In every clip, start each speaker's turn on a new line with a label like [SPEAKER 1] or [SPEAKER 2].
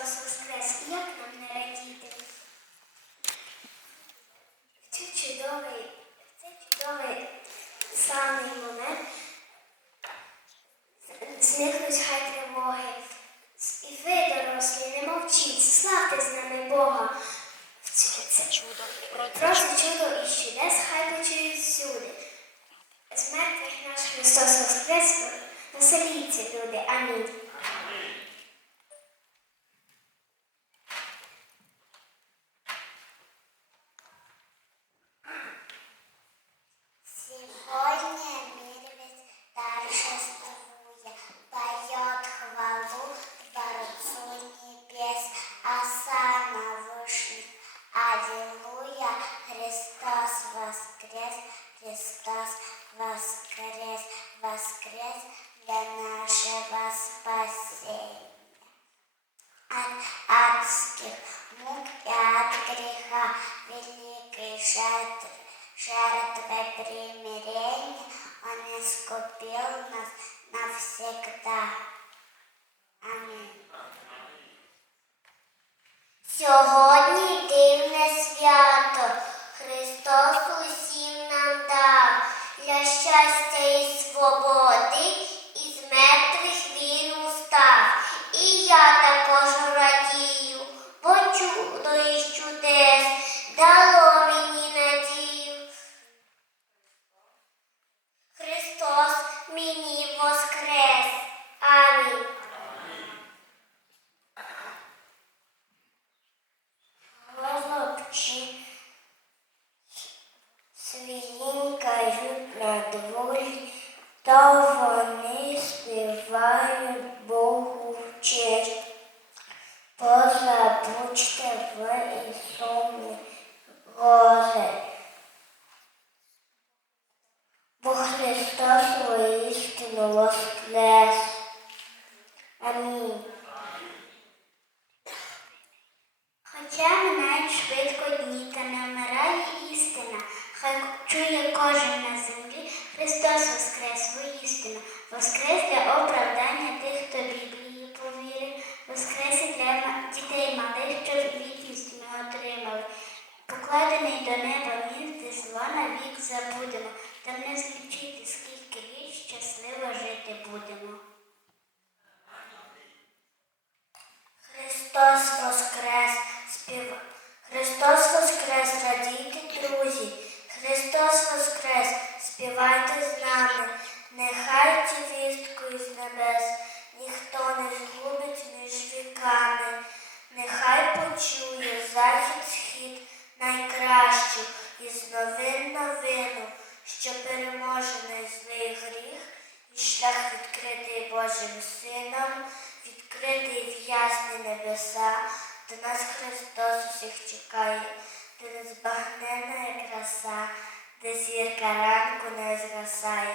[SPEAKER 1] Христос воскрес
[SPEAKER 2] для оправдання тих, хто Біблії повірив, воскрес і для дітей малих, що вікність ми отримали. Покладений до неба місце зла навік забудемо, та не злічити, скільки літ щасливо жити будемо. Христос Воскрес, спів... Христос Воскрес, радійте, друзі, Христос Воскрес, співайте з нами, нехай ті вісткою з небес, ніхто не згубить між віками, нехай почує захід схід найкращу із новин новину, що переможений злий гріх, і шлях відкритий Божим Сином, відкритий в ясні небеса, до нас Христос усіх чекає, де незбагненна краса, де зірка ранку не згасає.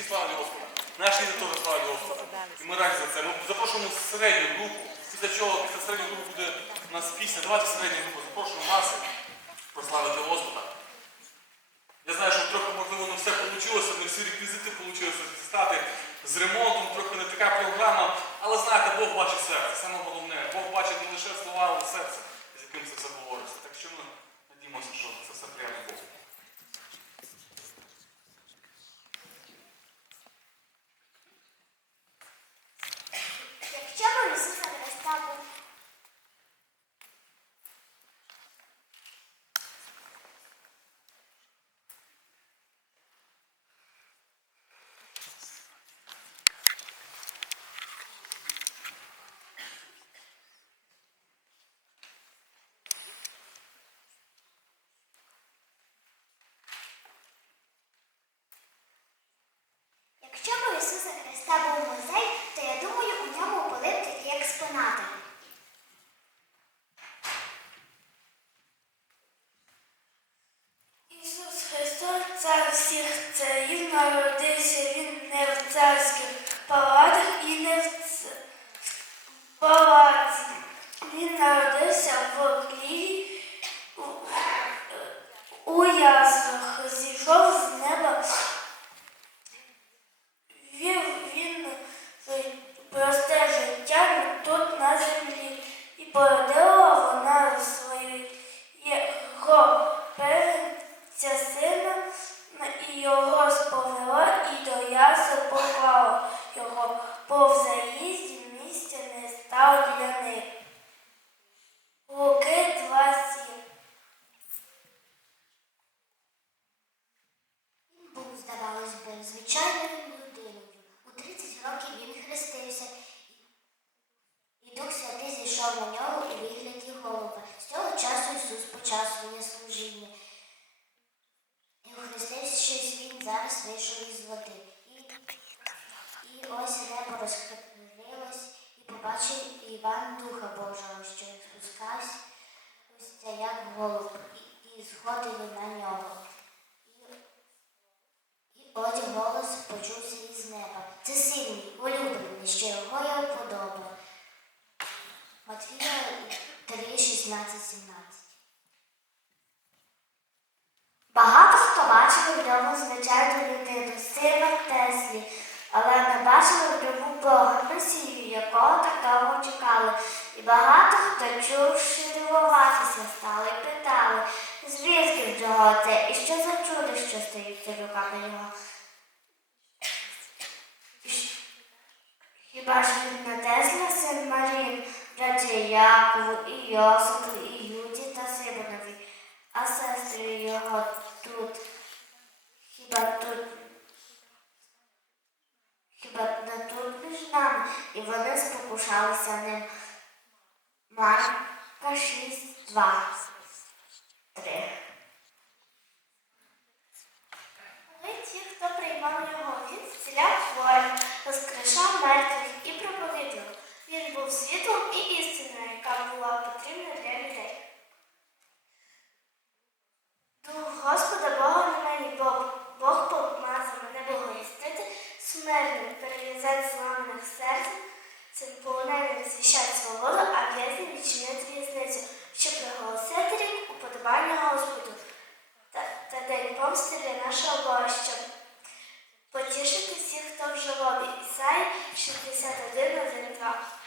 [SPEAKER 3] всі славлять Господа. Наші діти теж славлять Господа. І ми раді за це. Ми запрошуємо середню групу. Після чого, після середньої групи буде у нас пісня. Давайте середню групу. Запрошуємо маси прославити Господа. Я знаю, що трохи можливо не все вийшло, не всі реквізити вийшли стати з ремонтом, трохи не така програма. Але знаєте, Бог бачить серце. Саме головне, Бог бачить не лише слова, але серце, з яким це все говориться. Так що ми надіємося, що це все приємно Богу.
[SPEAKER 1] Vater. Улюблений, що його я вподобав. Матвія 3, 16, 17. Багато хто бачив у ньому звичайну людину, сина Теслі, але не бачили в ньому Бога, Месію, якого так довго чекали. І багато хто чувши дивуватися стали і питали, звідки в нього це, і що за чудо, що стоїть за руками його. І щ- Хіба ж він не Тесла, син Марії, браті Якову, і Йосипу, і Юді та Симонові, а сестри його тут. Хіба тут Хіба не тут між нами? І вони спокушалися ним. Марка 6, 2, 3.
[SPEAKER 4] Але ті, хто приймав його, він зціляв розкришав мертвих і проповідував. Він був світлом і істиною, яка була потрібна для людей. Дух Господа Бога на мені, бо Бог помазав мене благовістити, смертним перев'язати зламаних серцем, цим полоненим звіщати свободу, а в'язним відчинити в'язницю, щоб проголосити рік уподобання Господу та, та день помсти для нашого Бога, щоб потішити жалобі. Ісаї 61, 1, 2.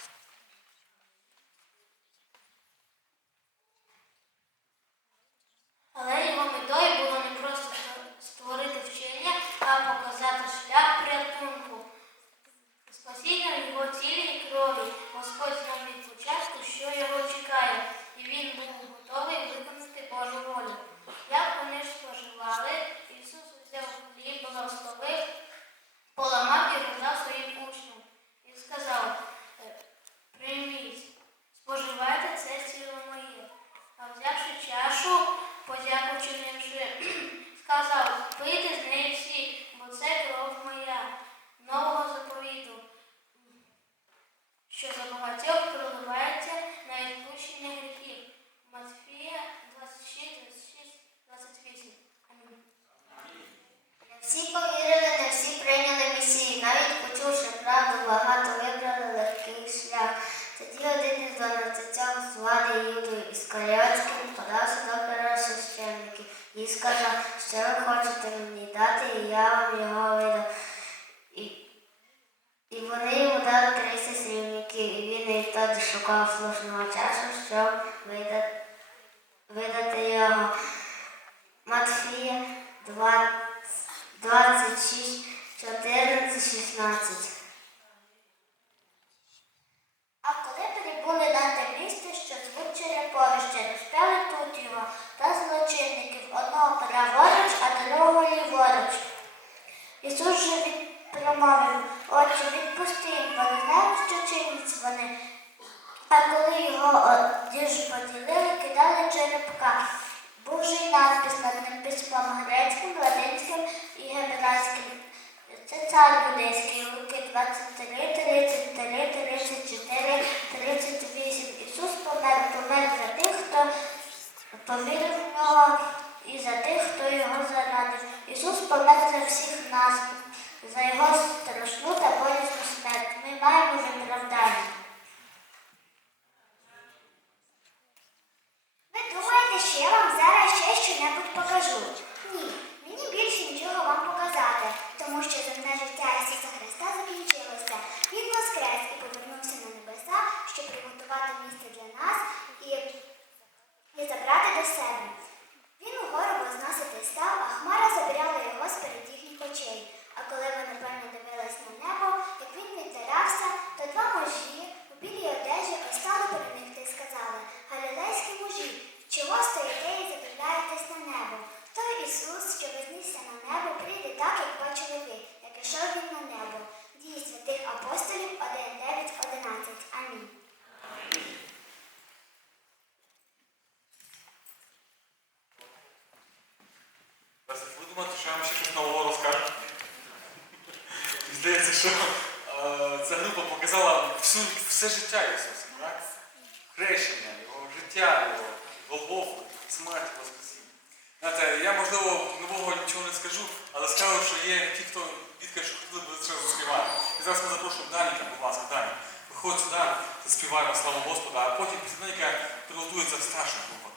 [SPEAKER 1] Сказав, що коли його одіж поділили, кидали черепка. Був же й надпис над ним письмом грецьким, латинським і гебрайським. Це цар юдейський, руки 23, 33, 34, 38. Ісус помер, помер за тих, хто повірив в нього
[SPEAKER 5] і за тих, хто його зарадив. Ісус помер за всіх нас, за його страшну та болісну смерть. Ми маємо виправдання. зараз
[SPEAKER 6] ми запрошуємо Даніка, будь ласка, Данік. Виходь сюди, заспіваємо славу Господа, а потім після Даніка приготується страшна група.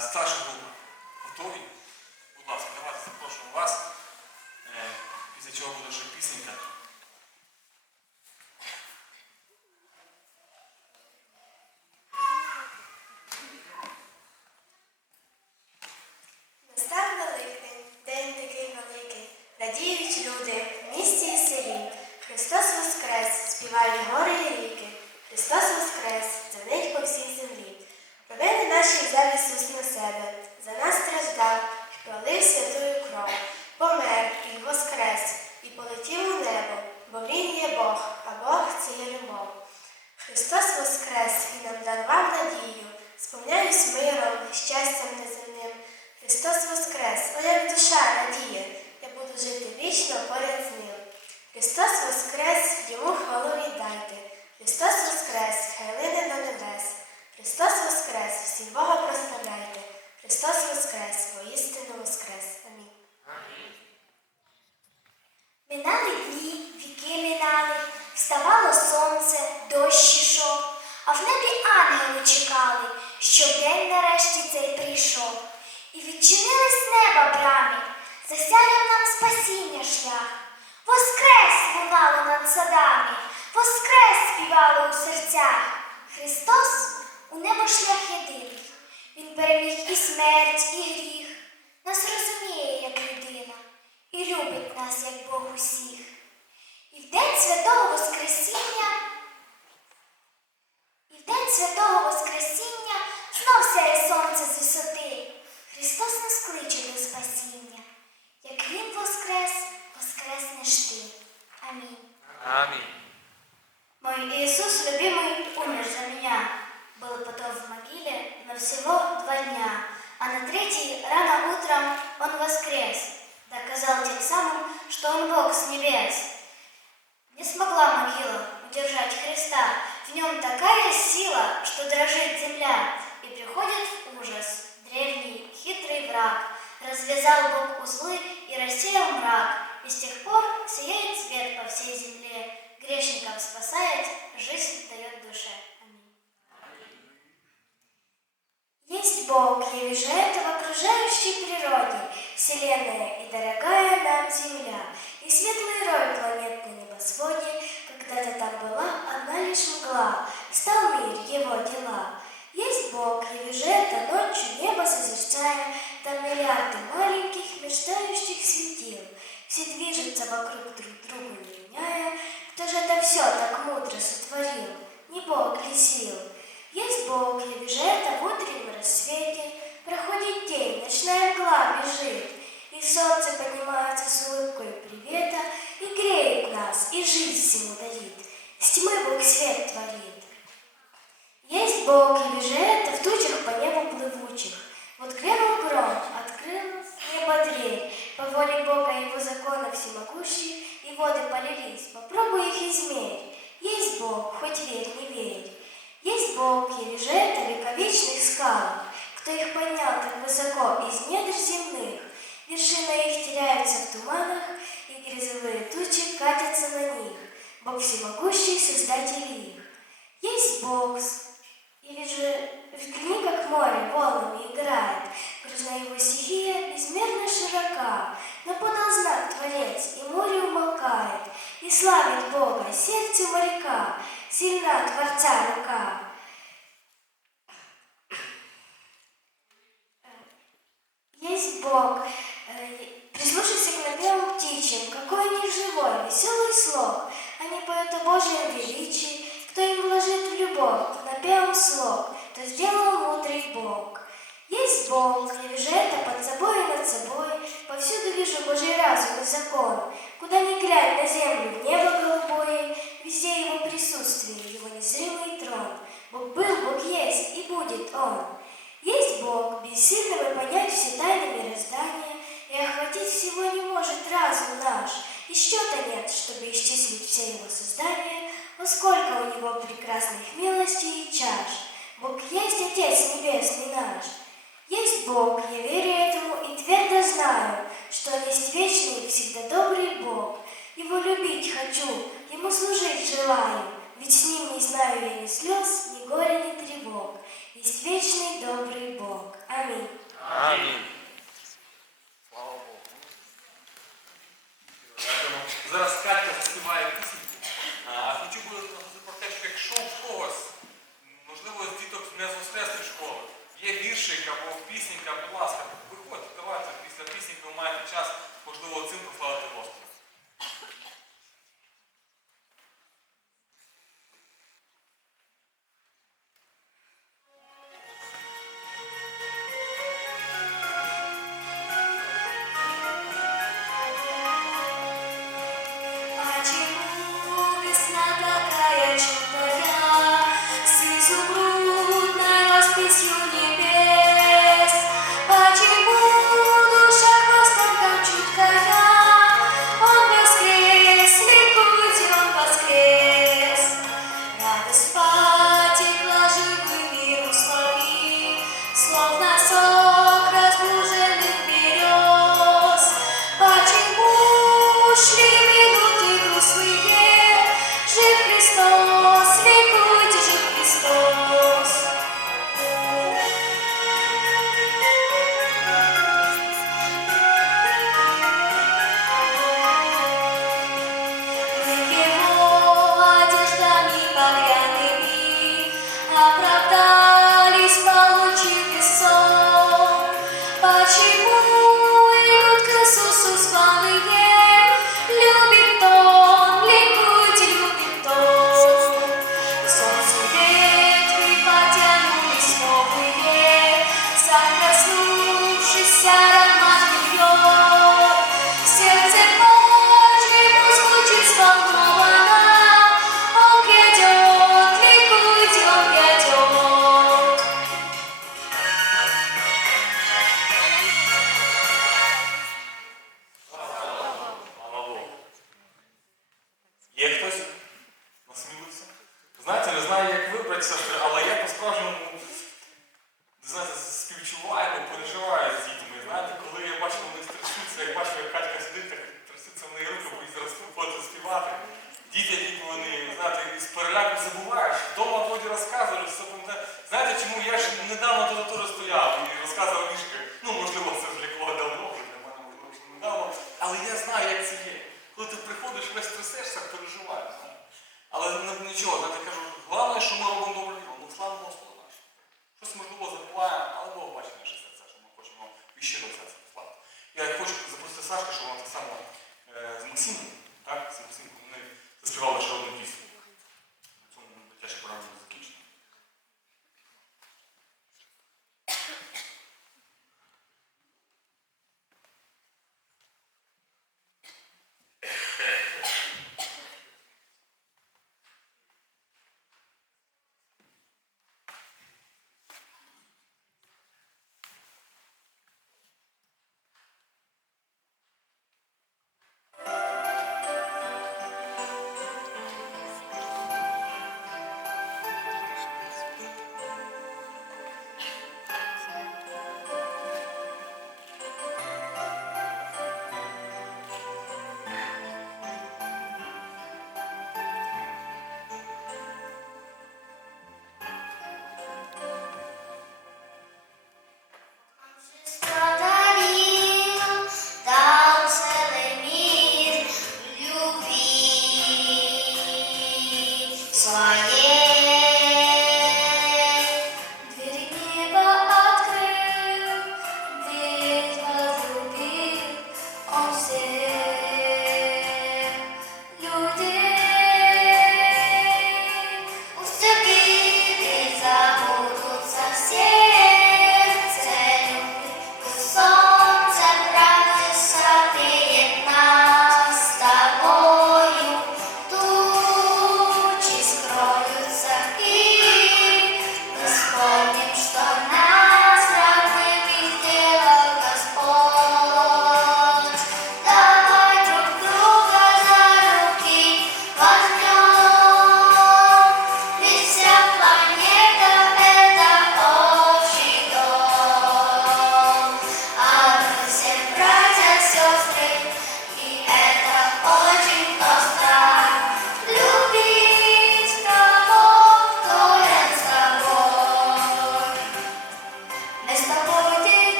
[SPEAKER 6] Старша група готові. Будь ласка, давайте запрошуємо вас, е, після чого буде ще пісенька.
[SPEAKER 7] Христос Воскрес, моя душа радіє, я буду жити вічно поряд з ним. Христос Воскрес, йому хвалу віддайте. Христос Воскрес, хай лине до небес. Христос Воскрес, всі Бога прославляйте. Христос Воскрес, воістину Воскрес. Амінь.
[SPEAKER 8] Минали дні, віки минали, вставало сонце, дощ ішов, а в небі ангели чекали, що день нарешті цей прийшов. І відчинились неба брами, засяяв нам спасіння шлях. Воскрес лунало над садами, воскрес співало у серцях. Христос у небо шлях єдиний. Він переміг і смерть, і гріх, нас розуміє, як людина, і любить нас, як Бог
[SPEAKER 9] слог. Они поют о Божьем величии, кто им вложит в любовь, напевом слог, то сделал мудрый Бог. Есть Бог, я вижу это под собой и над собой, повсюду вижу Божий разум и закон. Куда ни глянь на землю, в небо голубое, везде Его присутствие, Его незримый трон. Бог был, Бог есть и будет Он. Есть Бог, бессильного понять все тайны мироздания, и охватить всего не может разум наш, и счета нет, чтобы исчислить все Его создания, о сколько у Него прекрасных милостей и чаш. Бог есть Отец Небесный наш. Есть Бог, я верю этому и твердо знаю, что есть вечный и всегда добрый Бог. Его любить хочу, Ему служить желаю, ведь с Ним не знаю я ни слез, ни горя, ни тревог. Есть вечный добрый Бог. Аминь.
[SPEAKER 6] Амінь. Віршик або пісенька, будь ласка, виходьте, давайте після пісеньки ви маєте час, можливо, цим прославити Господа.
[SPEAKER 3] Вони, із переляку забуваєш.